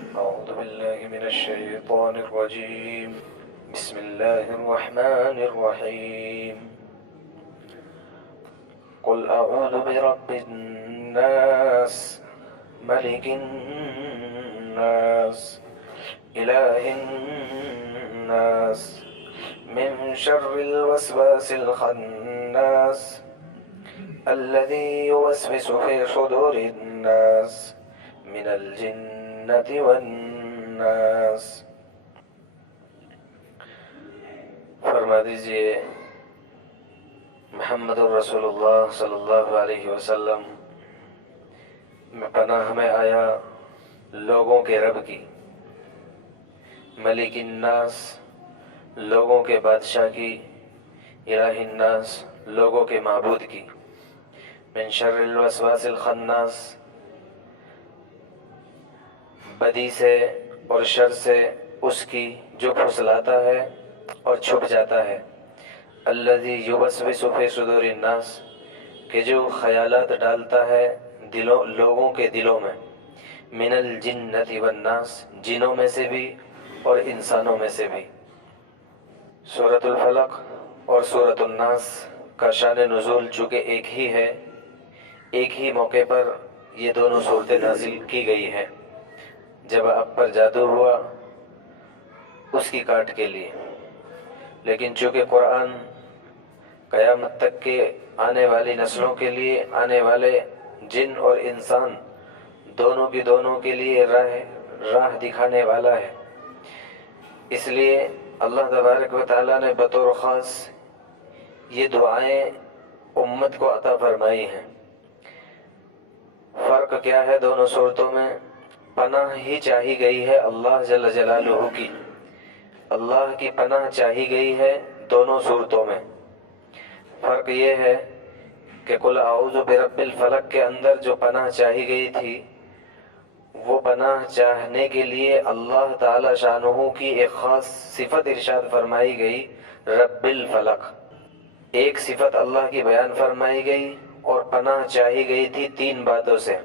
أعوذ بالله من الشيطان الرجيم. بسم الله الرحمن الرحيم. قل أعوذ برب الناس ملك الناس إله الناس من شر الوسواس الخناس الذي يوسوس في صدور الناس من الجنة والناس. فرما دیجئے محمد الرسول اللہ صلی اللہ علیہ وسلم، میں پناہ میں آیا لوگوں کے رب کی، ملک الناس لوگوں کے بادشاہ کی، الہ الناس لوگوں کے معبود کی، من شر الوسواس الخناس بدی سے اور شر سے اس کی جو پھسلاتا ہے اور چھپ جاتا ہے، الذی یوسوس فی صدور الناس کہ جو خیالات ڈالتا ہے لوگوں کے دلوں میں، من الجنۃ والناس جنوں میں سے بھی اور انسانوں میں سے بھی۔ سورۃ الفلق اور سورۃ الناس کا شان نزول چونکہ ایک ہی ہے، ایک ہی موقع پر یہ دونوں صورتیں نازل کی گئی ہیں، جب آپ پر جادو ہوا اس کی کاٹ کے لیے، لیکن چونکہ قرآن قیامت تک کے آنے والی نسلوں کے لیے، آنے والے جن اور انسان دونوں کے لیے راہ دکھانے والا ہے، اس لیے اللہ تبارک و تعالیٰ نے بطور خاص یہ دعائیں امت کو عطا فرمائی ہیں۔ فرق کیا ہے دونوں صورتوں میں؟ پناہ ہی چاہی گئی ہے اللہ جل جلالہ کی، اللہ کی پناہ چاہی گئی ہے دونوں صورتوں میں۔ فرق یہ ہے کہ قل اعوذ برب الفلق کے اندر جو پناہ چاہی گئی تھی، وہ پناہ چاہنے کے لیے اللہ تعالی شانہ کی ایک خاص صفت ارشاد فرمائی گئی، رب الفلق، ایک صفت اللہ کی بیان فرمائی گئی اور پناہ چاہی گئی تھی تین باتوں سے۔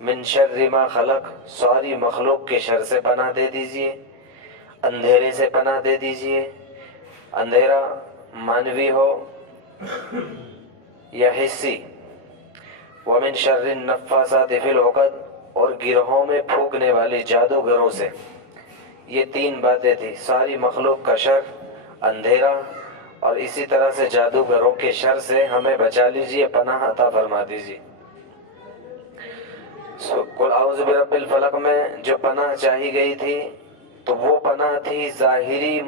من شر ما خلق ساری مخلوق کے شر سے پناہ دے دیجئے، اندھیرے سے پناہ دے دیجئے، اندھیرا مانوی ہو یا حسی، ومن شر النفاثات فی العقد اور گرہوں میں پھونکنے والے جادوگروں سے۔ یہ تین باتیں تھی، ساری مخلوق کا شر، اندھیرا اور اسی طرح سے جادوگروں کے شر سے ہمیں بچا لیجئے، پناہ عطا فرما دیجئے۔ قل اعوذ برب الفلق میں جو پناہ چاہی گئی تھی تو وہ پناہ تھی ظاہری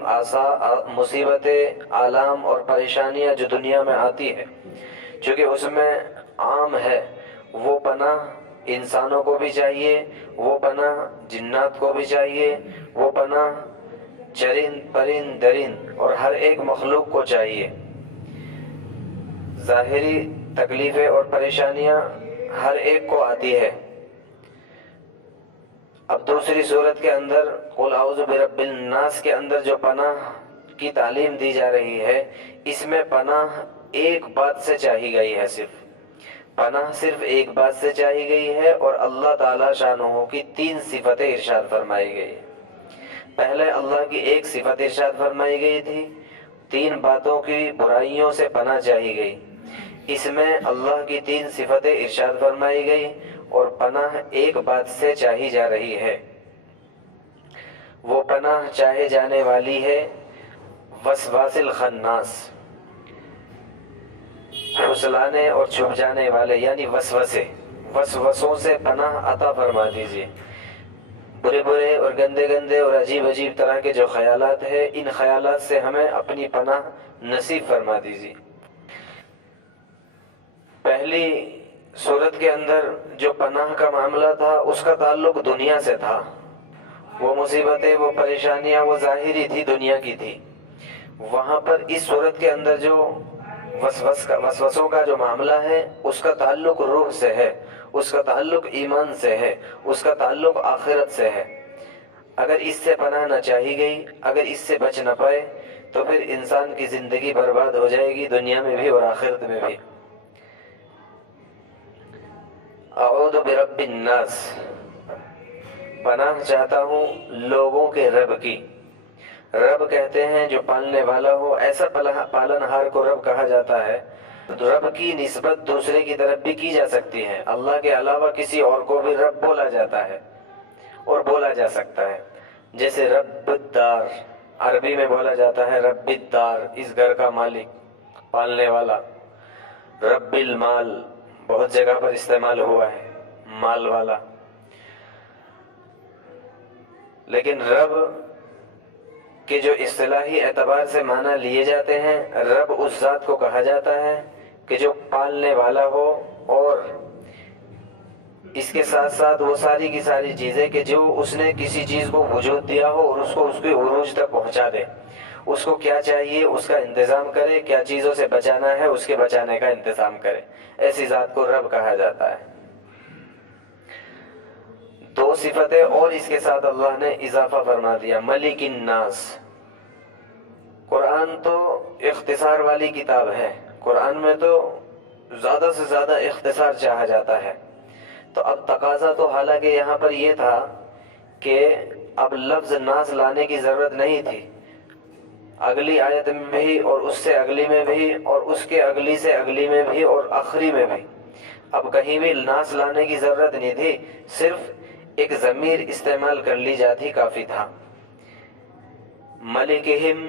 مصیبتیں، آلام اور پریشانیاں جو دنیا میں آتی ہے، چونکہ اس میں عام ہے، وہ پناہ انسانوں کو بھی چاہیے، وہ پناہ جنات کو بھی چاہیے، وہ پناہ چرند پرند درند اور ہر ایک مخلوق کو چاہیے۔ ظاہری تکلیفیں اور پریشانیاں ہر ایک کو آتی ہے۔ اب دوسری صورت کے اندر قل اعوذ برب الناس کے اندر جو پناہ کی تعلیم دی جا رہی ہے، اس میں پناہ ایک بات سے چاہی گئی ہے، پناہ صرف ایک بات سے چاہی گئی ہے اور اللہ تعالی شانہ کی تین صفتیں ارشاد فرمائی گئی۔ پہلے اللہ کی ایک صفت ارشاد فرمائی گئی تھی، تین باتوں کی برائیوں سے پناہ چاہی گئی، اس میں اللہ کی تین صفتیں ارشاد فرمائی گئی اور پناہ ایک بات سے چاہی جا رہی ہے۔ وہ پناہ چاہے جانے والی ہے وسواس الخناس، پھسلانے اور چھپ جانے والے یعنی وسوسوں سے پناہ عطا فرما دیجیے۔ برے برے اور گندے گندے اور عجیب عجیب طرح کے جو خیالات ہیں، ان خیالات سے ہمیں اپنی پناہ نصیب فرما دیجیے۔ پہلی صورت کے اندر جو پناہ کا معاملہ تھا اس کا تعلق دنیا سے تھا، وہ مصیبتیں، وہ پریشانیاں وہ ظاہری تھی، دنیا کی تھی۔ وہاں پر اس صورت کے اندر جو وسوسوں کا جو معاملہ ہے، اس کا تعلق روح سے ہے، اس کا تعلق ایمان سے ہے، اس کا تعلق آخرت سے ہے۔ اگر اس سے پناہ نہ چاہی گئی، اگر اس سے بچ نہ پائے تو پھر انسان کی زندگی برباد ہو جائے گی، دنیا میں بھی اور آخرت میں بھی۔ اعوذ برب الناس، پناہ چاہتا ہوں لوگوں کے رب کی۔ رب کہتے ہیں جو پالنے والا ہو، ایسا پالنہار کو رب کہا جاتا ہے۔ رب کی نسبت دوسرے کی طرف بھی کی جا سکتی ہے، اللہ کے علاوہ کسی اور کو بھی رب بولا جاتا ہے اور بولا جا سکتا ہے، جیسے رب الدار عربی میں بولا جاتا ہے، رب الدار اس گھر کا مالک، پالنے والا۔ رب المال بہت جگہ پر استعمال ہوا ہے، مال والا۔ لیکن رب کے جو اصطلاحی اعتبار سے معنی لیے جاتے ہیں، رب اس ذات کو کہا جاتا ہے کہ جو پالنے والا ہو، اور اس کے ساتھ ساتھ وہ ساری کی ساری چیزیں کہ جو اس نے کسی چیز کو وجود دیا ہو اور اس کو اس کے عروج تک پہنچا دے، اس کو کیا چاہیے اس کا انتظام کرے، کیا چیزوں سے بچانا ہے اس کے بچانے کا انتظام کرے، ایسی ذات کو رب کہا جاتا ہے۔ دو صفتیں اور اس کے ساتھ اللہ نے اضافہ فرما دیا، ملک الناس۔ قرآن تو اختصار والی کتاب ہے، قرآن میں تو زیادہ سے زیادہ اختصار چاہا جاتا ہے، تو اب تقاضا تو حالانکہ یہاں پر یہ تھا کہ اب لفظ ناس لانے کی ضرورت نہیں تھی، اگلی آیت میں بھی اور اس سے اگلی میں بھی اور اس کے اگلی سے اگلی میں بھی اور آخری میں بھی اب کہیں بھی ناس لانے کی ضرورت نہیں تھی، صرف ایک ضمیر استعمال کر لی جاتی کافی تھا، ملکہم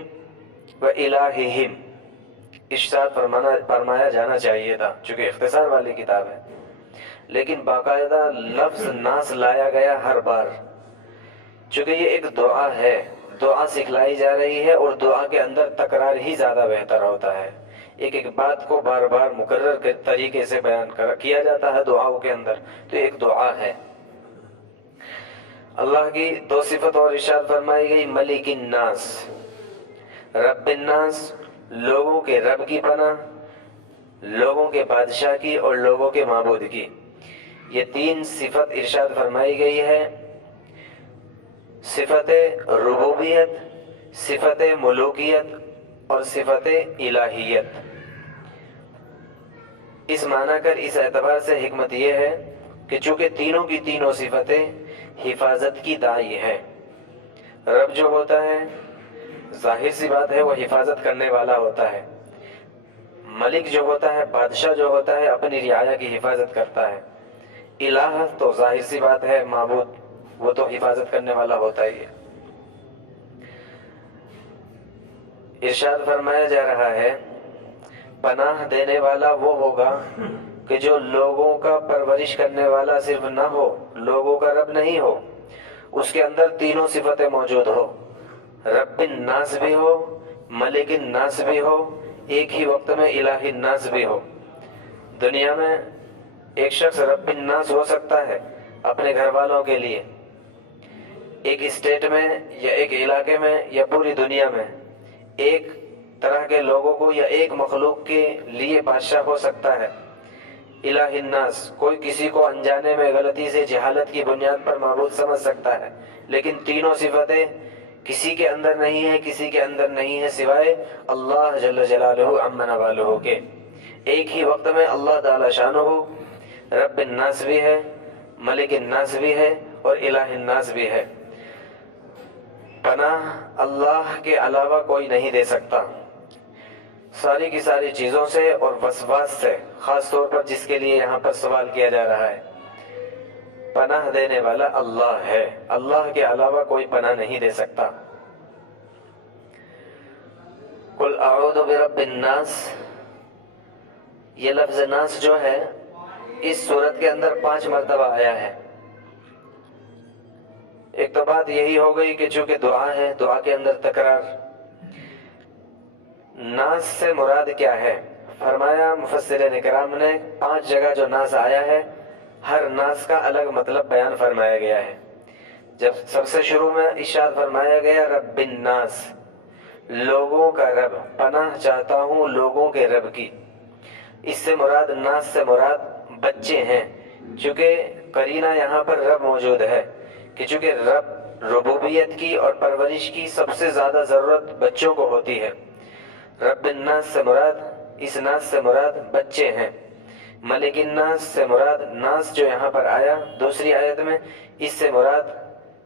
و الہہم ارشاد فرمایا جانا چاہیے تھا، چونکہ اختصار والی کتاب ہے، لیکن باقاعدہ لفظ ناس لایا گیا ہر بار، چونکہ یہ ایک دعا ہے، دعا سکھلائی جا رہی ہے، اور دعا کے اندر تکرار ہی زیادہ بہتر ہوتا ہے، ایک ایک بات کو بار بار مکرر کے طریقے سے بیان کیا جاتا ہے دعاؤں کے اندر، تو ایک دعا ہے۔ اللہ کی دو صفت اور ارشاد فرمائی گئی، ملک الناس، رب الناس، لوگوں کے رب کی پناہ، لوگوں کے بادشاہ کی اور لوگوں کے معبود کی، یہ تین صفت ارشاد فرمائی گئی ہے، صفت ربوبیت، صفت ملوکیت اور صفت الہیت۔ اس معنی کر اس اعتبار سے حکمت یہ ہے کہ چونکہ تینوں کی تینوں صفتیں حفاظت کی داعی ہیں، رب جو ہوتا ہے ظاہر سی بات ہے وہ حفاظت کرنے والا ہوتا ہے، ملک جو ہوتا ہے بادشاہ جو ہوتا ہے اپنی رعایا کی حفاظت کرتا ہے، الہ تو ظاہر سی بات ہے معبود وہ تو حفاظت کرنے والا ہوتا ہی ہے۔ ارشاد فرمایا جا رہا ہے پناہ دینے والا وہ ہوگا کہ جو لوگوں کا پرورش کرنے والا صرف نہ ہو، لوگوں کا رب نہیں ہو، اس کے اندر تینوں صفتیں موجود ہو، رب الناس بھی ہو، ملک الناس بھی ہو، ایک ہی وقت میں الہ الناس بھی ہو۔ دنیا میں ایک شخص رب الناس ہو سکتا ہے اپنے گھر والوں کے لیے، ایک اسٹیٹ میں یا ایک علاقے میں یا پوری دنیا میں ایک طرح کے لوگوں کو یا ایک مخلوق کے لیے بادشاہ ہو سکتا ہے، الہ الناس، کوئی کسی کو انجانے میں غلطی سے جہالت کی بنیاد پر معبود سمجھ سکتا ہے، لیکن تینوں صفتیں کسی کے اندر نہیں ہے، کسی کے اندر نہیں ہے سوائے اللہ جل جلالہ عما نوالہ کے۔ ایک ہی وقت میں اللہ تعالی شانہ رب الناس بھی ہے، ملک الناس بھی ہے اور الہ الناس بھی ہے۔ پناہ اللہ کے علاوہ کوئی نہیں دے سکتا، ساری کی ساری چیزوں سے اور وسواس سے، خاص طور پر جس کے لیے یہاں پر سوال کیا جا رہا ہے، پناہ دینے والا اللہ ہے، اللہ کے علاوہ کوئی پناہ نہیں دے سکتا۔ قل اعوذ برب الناس، یہ لفظ ناس جو ہے اس صورت کے اندر 5 مرتبہ آیا ہے۔ ایک تو بات یہی ہو گئی کہ چونکہ دعا ہے، دعا کے اندر تکرار۔ ناس سے مراد کیا ہے؟ فرمایا مفسرین کرام نے 5 جگہ جو ناس آیا ہے ہر ناس کا الگ مطلب بیان فرمایا گیا ہے۔ جب سب سے شروع میں ارشاد فرمایا گیا رب الناس، لوگوں کا رب، پناہ چاہتا ہوں لوگوں کے رب کی، اس سے مراد ناس سے مراد بچے ہیں، چونکہ قرینہ یہاں پر رب موجود ہے کہ چونکہ رب ربوبیت کی اور پرورش کی سب سے زیادہ ضرورت بچوں کو ہوتی ہے۔ رب الناس سے مراد، اس ناس سے مراد بچے ہیں، ملک الناس سے مراد ناس جو یہاں پر آیا دوسری آیت میں، اس سے مراد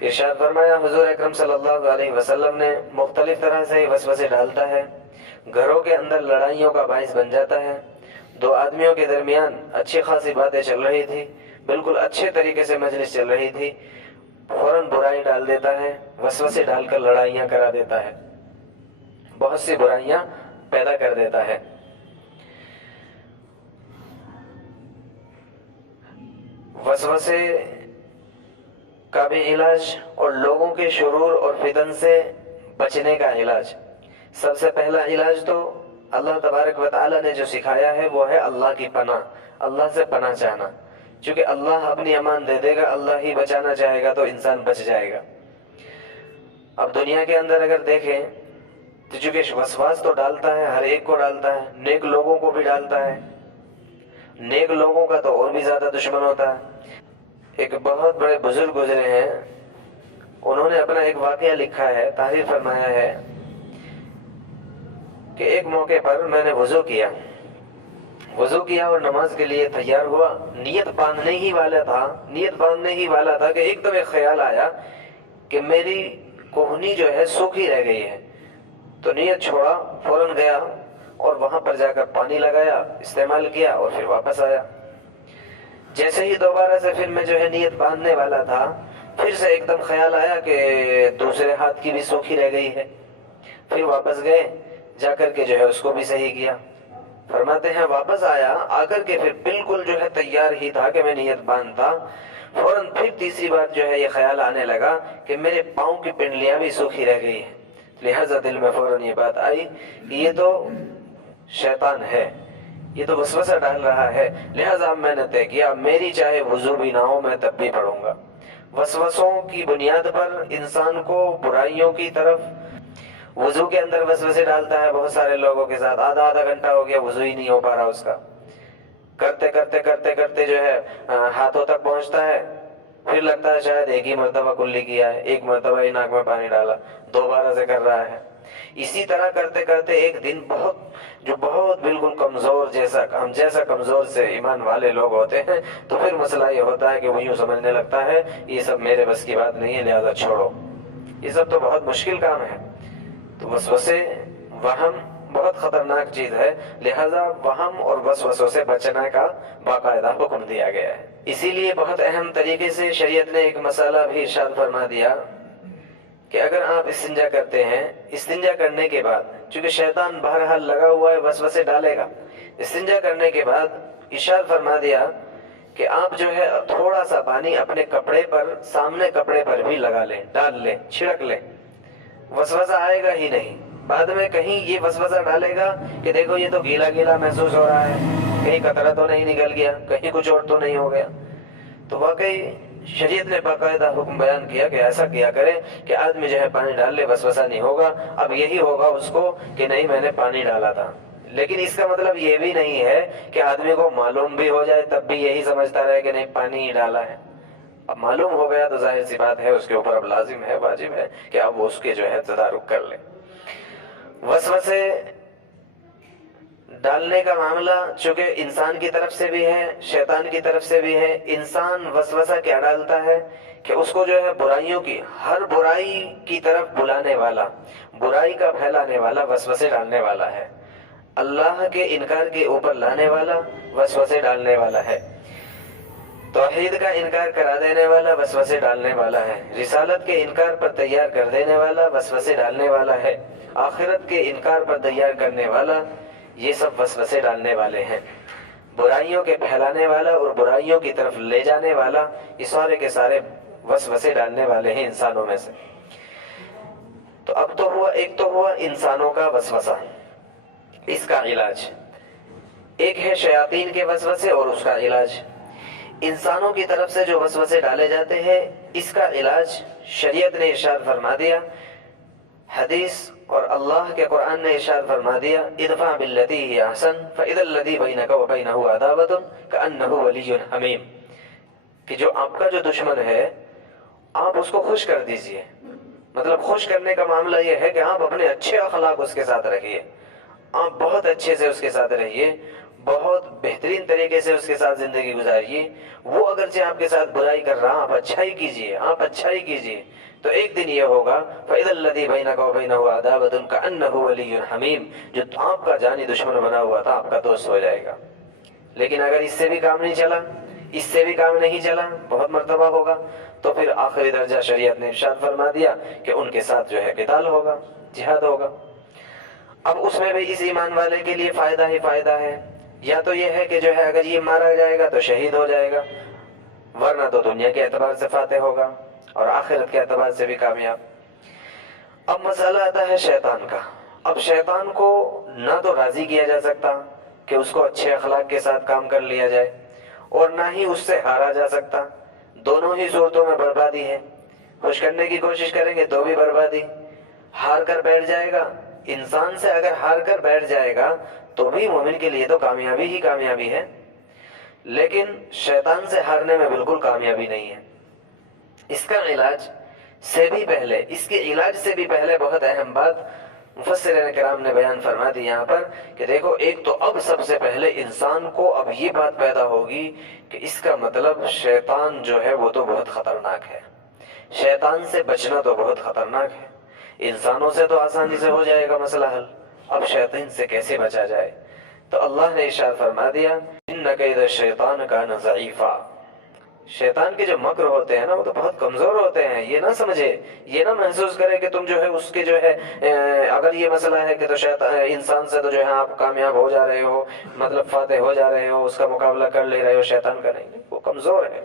ارشاد فرمایا حضور اکرم صلی اللہ علیہ وسلم نے مختلف طرح سے وسوسے ڈالتا ہے، گھروں کے اندر لڑائیوں کا باعث بن جاتا ہے۔ دو آدمیوں کے درمیان اچھی خاصی باتیں چل رہی تھی، بالکل اچھے طریقے سے مجلس چل رہی تھی، فوراً برائی ڈال دیتا ہے، وسوسے ڈال کر لڑائیاں کرا دیتا ہے، بہت سی برائیاں پیدا کر دیتا ہے۔ وسوسے کا بھی علاج اور لوگوں کے شرور اور فتن سے بچنے کا علاج، سب سے پہلا علاج تو اللہ تبارک و تعالیٰ نے جو سکھایا ہے وہ ہے اللہ کی پناہ، اللہ سے پناہ چاہنا، چونکہ اللہ اپنی امان دے دے گا، اللہ ہی بچانا چاہے گا تو انسان بچ جائے گا۔ اب دنیا کے اندر اگر دیکھیں تو چونکہ وسواس تو ڈالتا ہے، ہر ایک کو ڈالتا ہے، نیک لوگوں کو بھی ڈالتا ہے، نیک لوگوں کا تو اور بھی زیادہ دشمن ہوتا ہے۔ ایک بہت بڑے بزرگ گزرے ہیں، انہوں نے اپنا ایک واقعہ لکھا ہے، تحریر فرمایا ہے کہ ایک موقع پر میں نے وضو کیا اور نماز کے لیے تیار ہوا، نیت باندھنے ہی والا تھا کہ ایک دم ایک خیال آیا کہ میری کوہنی جو ہے سوکھی رہ گئی ہے، تو نیت چھوڑا، فوراً گیا اور وہاں پر جا کر پانی لگایا، استعمال کیا اور پھر واپس آیا۔ جیسے ہی دوبارہ سے پھر میں جو ہے نیت باندھنے والا تھا، پھر سے ایک دم خیال آیا کہ دوسرے ہاتھ کی بھی سوکھی رہ گئی ہے، پھر واپس گئے، جا کر کے جو ہے اس کو بھی صحیح کیا۔ فرماتے ہیں واپس آیا، آ کر کے پھر بالکل جو ہے تیار ہی تھا کہ میں نیت باندھتا، فوراً پھر تیسری بار جو ہے یہ خیال آنے لگا کہ میرے پاؤں کی پنڈلیاں بھی سوکھی رہ گئی ہیں، لہٰذا دل میں فوراً یہ بات آئی کہ یہ تو شیطان ہے، یہ تو وسوسہ ڈال رہا ہے، لہٰذا میں نے طے کیا میری چاہے وضو بھی نہ ہو میں تب بھی پڑھوں گا۔ وسوسوں کی بنیاد پر انسان کو برائیوں کی طرف، وضو کے اندر وسوسے ڈالتا ہے، بہت سارے لوگوں کے ساتھ آدھا گھنٹہ ہو گیا وضو ہی نہیں ہو پا رہا اس کا، کرتے جو ہے ہاتھوں تک پہنچتا ہے، پھر لگتا ہے شاید ایک ہی مرتبہ کلی کیا ہے، ایک مرتبہ ہی ناک میں پانی ڈالا، دوبارہ سے کر رہا ہے۔ اسی طرح کرتے ایک دن بہت بالکل کمزور ہم جیسا کمزور سے ایمان والے لوگ ہوتے ہیں، تو پھر مسئلہ یہ ہوتا ہے کہ وہ یوں سمجھنے لگتا ہے یہ سب میرے بس کی بات نہیں ہے، لہذا چھوڑو، یہ سب تو بہت مشکل کام ہے۔ تو وسوسے، وہم بہت خطرناک چیز ہے، لہذا وہم اور وسوسوں سے بچنے کا باقاعدہ حکم دیا گیا ہے۔ اسی لیے بہت اہم طریقے سے شریعت نے ایک مسئلہ بھی ارشاد فرما دیا کہ اگر آپ استنجا کرتے ہیں، استنجا کرنے کے بعد، چونکہ شیطان بہرحال لگا ہوا ہے وسوسے ڈالے گا، استنجا کرنے کے بعد ارشاد فرما دیا کہ آپ جو ہے تھوڑا سا پانی اپنے کپڑے پر، سامنے کپڑے پر بھی لگا لیں، ڈال لیں، چھڑک لیں، وسوسہ آئے گا ہی نہیں۔ بعد میں کہیں یہ وسوسہ ڈالے گا کہ دیکھو یہ تو گیلا گیلا محسوس ہو رہا ہے، کہیں قطرہ تو نہیں نکل گیا، کہیں کچھ اور تو نہیں ہو گیا۔ تو واقعی شریعت نے باقاعدہ حکم بیان کیا کہ ایسا کیا کرے کہ آدمی جو ہے پانی ڈال لے، وسوسہ نہیں ہوگا۔ اب یہی ہوگا اس کو کہ نہیں میں نے پانی ڈالا تھا، لیکن اس کا مطلب یہ بھی نہیں ہے کہ آدمی کو معلوم بھی ہو جائے تب بھی یہی سمجھتا رہے کہ نہیں پانی ہی ڈالا ہے۔ اب معلوم ہو گیا تو ظاہر سی بات ہے اس کے اوپر اب لازم ہے، واجب ہے کہ اب وہ اس کے جو ہے تدارک کر لے۔ وسوسے ڈالنے کا معاملہ چونکہ انسان کی طرف سے بھی ہے، شیطان کی طرف سے بھی ہے۔ انسان وسوسہ کیا ڈالتا ہے کہ اس کو جو ہے برائیوں کی، ہر برائی کی طرف بلانے والا، برائی کا پھیلانے والا وسوسے ڈالنے والا ہے، اللہ کے انکار کے اوپر لانے والا وسوسے ڈالنے والا ہے، توحید کا انکار کرا دینے والا وسوسے ڈالنے والا ہے، رسالت کے انکار پر تیار کر دینے والا وسوسے ڈالنے والا ہے، آخرت کے انکار پر تیار کرنے والا، یہ سب وسوسے ڈالنے والے ہیں۔ برائیوں کے پھیلانے والا اور برائیوں کی طرف لے جانے والا، یہ سارے کے سارے وسوسے ڈالنے والے ہیں انسانوں میں سے۔ تو اب تو ہوا، ایک تو ہوا انسانوں کا وسوسہ، اس کا علاج، ایک ہے شیاطین کے وسوسے اور اس کا علاج۔ انسانوں کی طرف سے جو وسوسے ڈالے جاتے ہیں اس کا علاج شریعت نے ارشاد فرما دیا، حدیث اور اللہ کے قرآن نے ارشاد فرما دیا، ادفع باللتی ہی احسن فاذا الذی بینک وبینہ عداوۃ کأنہ ولی حمیم، کہ جو آپ کا جو دشمن ہے آپ اس کو خوش کر دیجئے۔ مطلب خوش کرنے کا معاملہ یہ ہے کہ آپ اپنے اچھے اخلاق اس کے ساتھ رکھیے، آپ بہت اچھے سے اس کے ساتھ رہیے، بہت بہترین طریقے سے اس کے ساتھ زندگی گزاریے. وہ اگرچہ آپ کے ساتھ برائی کر رہا، آپ اچھائی کیجیے، آپ اچھائی کیجیے، تو ایک دن یہ ہوگا فَإِذَا الَّذِي بَيْنَكَ وَبَيْنَهُ عَدَاوَةٌ كَأَنَّهُ وَلِيٌّ حَمِيمٌ، جو آپ کا جانی دشمن بنا ہوا تھا آپ کا دوست ہو جائے گا. لیکن اگر اس سے بھی کام نہیں چلا، اس سے بھی کام نہیں چلا، بہت مرتبہ ہوگا، تو پھر آخری درجہ شریعت نے ارشاد فرما دیا کہ ان کے ساتھ جو ہے قتال ہوگا، جہاد ہوگا. اب اس میں بھی اس ایمان والے کے لیے فائدہ ہی فائدہ ہے. یا تو یہ ہے کہ جو ہے اگر یہ مارا جائے گا تو شہید ہو جائے گا، ورنہ تو دنیا کے اعتبار سے فاتح ہوگا اور آخرت کے اعتبار سے بھی کامیاب. اب مسئلہ آتا ہے شیطان کا. اب شیطان کو نہ تو راضی کیا جا سکتا کہ اس کو اچھے اخلاق کے ساتھ کام کر لیا جائے، اور نہ ہی اس سے ہارا جا سکتا. دونوں ہی صورتوں میں بربادی ہے. خوش کرنے کی کوشش کریں گے تو بھی بربادی. ہار کر بیٹھ جائے گا، انسان سے اگر ہار کر بیٹھ جائے گا تو بھی مومن کے لیے تو کامیابی ہی کامیابی ہے، لیکن شیطان سے ہارنے میں بالکل کامیابی نہیں ہے. اس کا علاج سے بھی پہلے، اس کے علاج سے بھی پہلے بہت اہم بات مفسرین کرام نے بیان فرما دی یہاں پر کہ دیکھو، ایک تو اب سب سے پہلے انسان کو اب یہ بات پیدا ہوگی کہ اس کا مطلب شیطان جو ہے وہ تو بہت خطرناک ہے، شیطان سے بچنا تو بہت خطرناک ہے. انسانوں سے تو آسانی سے ہو جائے گا مسئلہ حل، اب شیطان سے کیسے بچا جائے؟ تو اللہ نے ارشاد فرما دیا ان کید الشیطان کان ضعیفا. شیطان کے جو مکر ہوتے ہیں نا وہ تو بہت کمزور ہوتے ہیں. یہ نہ سمجھے، یہ نہ محسوس کرے کہ تم جو ہے اس کے جو ہے اگر یہ مسئلہ ہے کہ تو شیطان انسان سے تو جو ہے آپ کامیاب ہو جا رہے ہو، مطلب فاتح ہو جا رہے ہو، اس کا مقابلہ کر لے رہے ہو. شیطان کا نہیں، وہ کمزور ہے.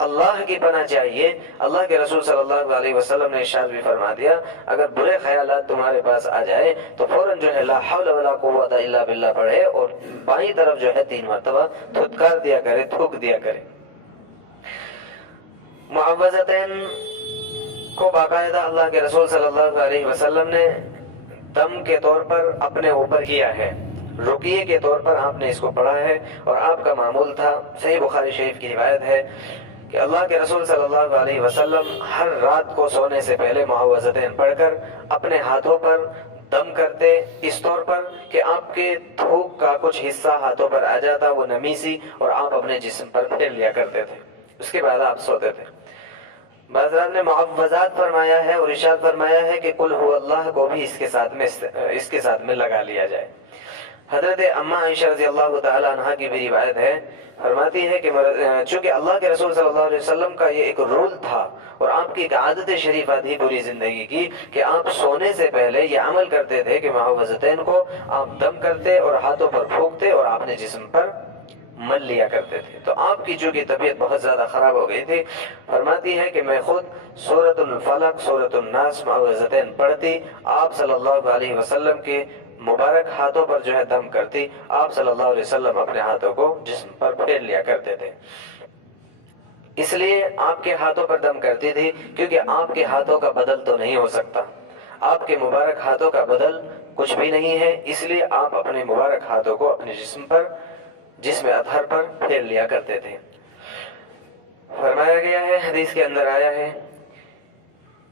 اللہ کی پناہ چاہیے. اللہ کے رسول صلی اللہ علیہ وسلم نے ارشاد بھی فرما دیا اگر برے خیالات تمہارے پاس آ جائے تو فوراً جو ہے لا حول ولا قوت الا باللہ پڑھے اور بائیں طرف جو ہے 3 مرتبہ دھتکار دیا کرے، تھوک دیا کرے. معوذتین کو باقاعدہ اللہ کے رسول صلی اللہ علیہ وسلم نے دم کے طور پر اپنے اوپر کیا ہے، رقیے کے طور پر آپ نے اس کو پڑھا ہے. اور آپ کا معمول تھا، صحیح بخاری شریف کی روایت ہے کہ اللہ کے رسول صلی اللہ علیہ وسلم ہر رات کو سونے سے پہلے معوذتین پڑھ کر اپنے ہاتھوں پر دم کرتے، اس طور پر کہ آپ کے تھوک کا کچھ حصہ ہاتھوں پر آ جاتا، وہ نمی سی، اور آپ اپنے جسم پر پھیر لیا کرتے تھے. اس کے بعد آپ سوتے تھے. بعض حضرات نے معوذات فرمایا ہے اور ارشاد فرمایا ہے کہ قل هو اللہ کو بھی اس کے ساتھ میں لگا لیا جائے. حضرت اما عائشہ رضی اللہ تعالی عنہا کی بھی روایت ہے، فرماتی ہے کہ چونکہ اللہ کے رسول صلی اللہ علیہ وسلم کا یہ ایک رول تھا اور آپ کی ایک عادت شریفہ تھی پوری زندگی کی کہ آپ سونے سے پہلے یہ عمل کرتے تھے کہ معوذتین کو آپ دم کرتے اور ہاتھوں پر پھونکتے اور اپنے جسم پر مل لیا کرتے تھے. تو آپ کی چونکہ طبیعت بہت زیادہ خراب ہو گئی تھی، فرماتی ہے کہ میں خود سورۃ الفلق، سورۃ الناس، معوذتین پڑھتی، آپ صلی اللہ علیہ وسلم کے مبارک ہاتھوں پر جو ہے دم کرتی، آپ صلی اللہ علیہ وسلم اپنے ہاتھوں کو جسم پر پھیر لیا کرتے تھے. اس لیے آپ کے ہاتھوں پر دم کرتی تھی کیونکہ آپ کے ہاتھوں کا بدل تو نہیں ہو سکتا، آپ کے مبارک ہاتھوں کا بدل کچھ بھی نہیں ہے. اس لیے آپ اپنے مبارک ہاتھوں کو اپنے جسم اطہر پر پھیر لیا کرتے تھے. فرمایا گیا ہے، حدیث کے اندر آیا ہے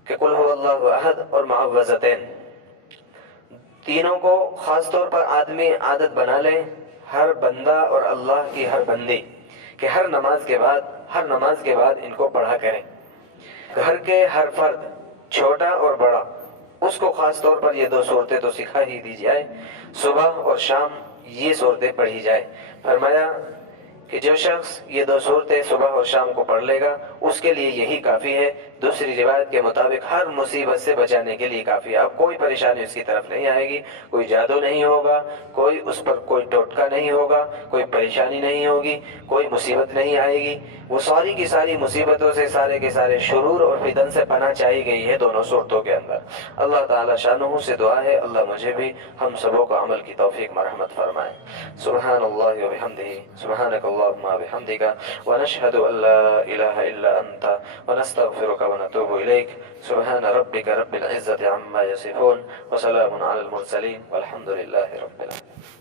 کہ قل هو اللہ احد اور معوذتین، تینوں کو خاص طور پر آدمی عادت بنا لے، ہر بندہ اور اللہ کی ہر بندی، کہ ہر نماز کے بعد ان کو پڑھا کریں. گھر کے ہر فرد، چھوٹا اور بڑا، اس کو خاص طور پر یہ 2 صورتیں تو سکھا ہی دی جائے، صبح اور شام یہ صورتیں پڑھی جائے. فرمایا کہ جو شخص یہ 2 صورتیں صبح اور شام کو پڑھ لے گا اس کے لیے یہی کافی ہے. دوسری روایت کے مطابق ہر مصیبت سے بچانے کے لیے کافی ہے. اب کوئی پریشانی اس کی طرف نہیں آئے گی، کوئی جادو نہیں ہوگا، کوئی اس پر کوئی ٹوٹکا نہیں ہوگا، کوئی پریشانی نہیں ہوگی، کوئی مصیبت نہیں آئے گی. وہ ساری کی ساری مصیبتوں سے، سارے کے سارے شرور اور فتن سے پناہ چاہی گئی ہے دونوں صورتوں کے اندر. اللہ تعالی شانہ سے دعا ہے اللہ مجھے بھی ہم سبوں کو عمل کی توفیق مرحمت فرمائے. سبحان اللہ و بحمدہ، سبحانک اللہم و بحمدک، ونشہد ان لا الہ الا انت، ونستغفرک ونتوب الیک. سبحان ربک رب العزة عما یصفون، وسلام علی المرسلین، والحمد للہ رب العالمین.